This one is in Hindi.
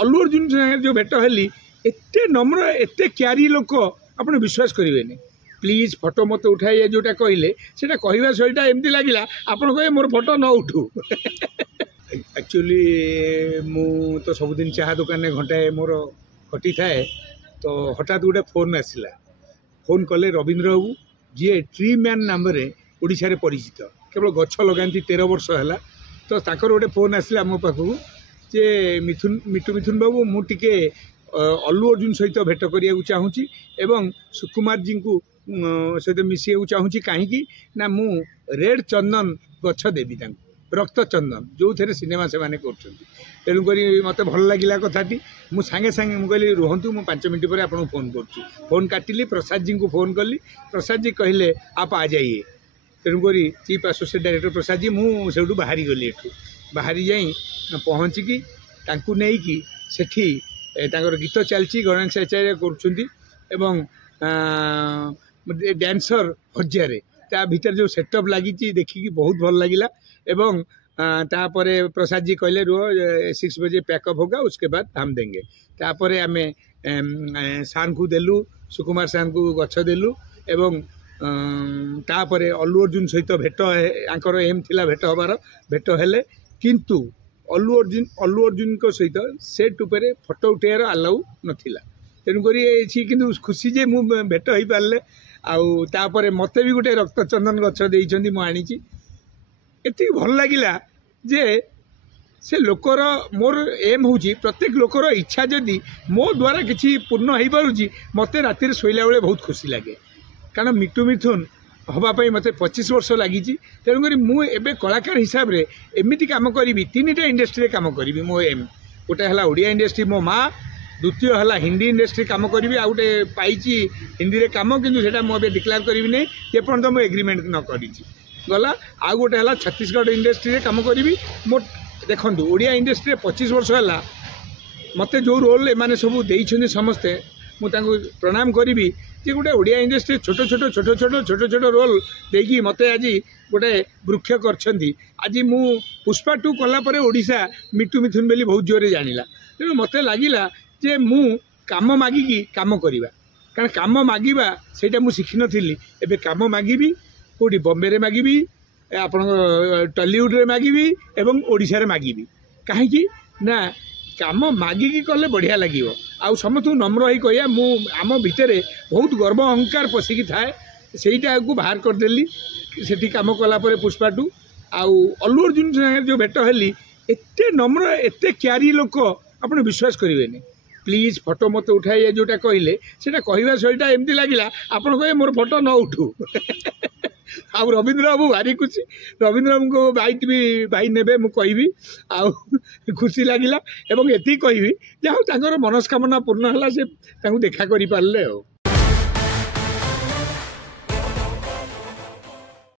अल्लू अर्जुन जो भेट हेली एते नम्र एते क्यारी लोक आप विश्वास करेंगे प्लीज फोटो मत उठाइए जोटा कहले से कहवा शैलीटा एमती लगे आप कहे मोर फोटो न उठू एक्चुअली मु तो सबुदिन चाह दुकान में घंटाए मोर खटी थाए तो हठात गोटे फोन आसला फोन कले रवींद्र बाबू जी ट्री मैन नाम ओडिशा रे परिचित केवल गछ लगाती 13 वर्ष है तो ताकर गोटे फोन आसला मो पाखु जे मिठू मिथुन बाबू मुझे अल्लू अर्जुन सहित भेट करने चाहूँगी एवं सुकुमार जी को सहित मिसू चाहूँगी कहीं ना मु रेड चंदन गछ देवी रक्त चंदन जो थे सिनेमा से माने तेणुक मत भल लगे कथाटी मु सांगे सांगे मुझे रुहतु मु 5 मिनट पर आपको फोन करुँची फोन काटिली प्रसाद जी को फोन कली प्रसाद जी कहले आप आ जाइए तेणुक chief associate director Prasad ji मुझे बाहरी गली एठू बाहरी जाई पहुँचिकी नहीं सेठी गीत चलती गणेश आचार्य कर डांसर हजारे ता भीतर जो सेटअप लगी देखिकी बहुत भल लगिला एवं तापर प्रसाद जी कहले रुह 6 बजे पैकअप होगा उसके बाद हम देंगे तापर आम सार को देलु सुकुमार सार को गछ देलु एवं तापर अल्लू अर्जुन सहित भेट आंकर एम थिला भेट हबार भेट हेले किंतु अल्लू अर्जुन को सहित सेट उपरे फोटो उठाइबार अलाउ नथिला तेणुक कि खुशी जे मु भेट हो पारे आउे मत भी गोटे रक्त चंदन गछ देइछंती मु आनीची एति भल लगिला जे से लोकर मोर एम हूँ प्रत्येक लोकर इच्छा जदि मो द्वारा किसी पूर्ण हो पारुची मत राति शोला बेले बहुत खुशी लगे कारण मिठू मिथुन हवापाई मत 25 वर्ष लगी तेणुक मुझे कलाकार हिसाब से एमती कम करी 3टा इंडस्ट्री कम करी मो एम गोटे है ओडिया इंडस्ट्री मो माँ द्वितीय है हिंदी इंडस्ट्री कम करी आ गोटे पाई हिंदी रे कम कि मुझे डिक्लेयर करी नहीं जेपर्यंत मुझे एग्रीमेंट न करी गला आ गोटे है छत्तीसगढ़ इंडस्ट्री रे कम करी मो देखो ओडिया इंडस्ट्री 25 वर्ष है मत जो रोल एम सब देते समस्ते मुझे प्रणाम करी जे गोटे ओडिया इंडस्ट्री छोट छोट रोल देकी मत आज गोटे वृक्ष कर मु पुष्पा 2 कलापर ओडिशा मिठू मिथुन बेली बहुत जोरे जानिला तेणु मत लगिला जे मु काम मागिकी काम करवा कारण काम मागिबा सेटा मु शिखि नथिली एबे काम मागिबी कोडी बॉम्बे रे मागिबी आपण टॉलीवुड रे मागिबी एवं ओडिशा रे मागिबी काहे ना काम मागिकी कले बढ़िया लगिवो आ समस्त नम्र होई कहया मु आम भितर बहुत गर्व अहंकार पशिकी थाए सेटा को बाहर कर देली सेठी काम कला परे पुष्पा 2 आउ अल्लू अर्जुन जो भेट हेली एते नम्र एते क्यारी लोक आप विश्वास करेंगे प्लीज फोटो मत उठाइए जोटा कहले से कहवा शैलीटा एमती लगे आप कहे मोर फोटो न उठू आ रवींद्र बाबू भारी खुशी रवींद्र बाबू को बाइट भी भाई ने मुझे आउ खुशी लगिला एवं एति कहबी जहाँ मनस्कामना पूर्ण है से देखा कर पारे।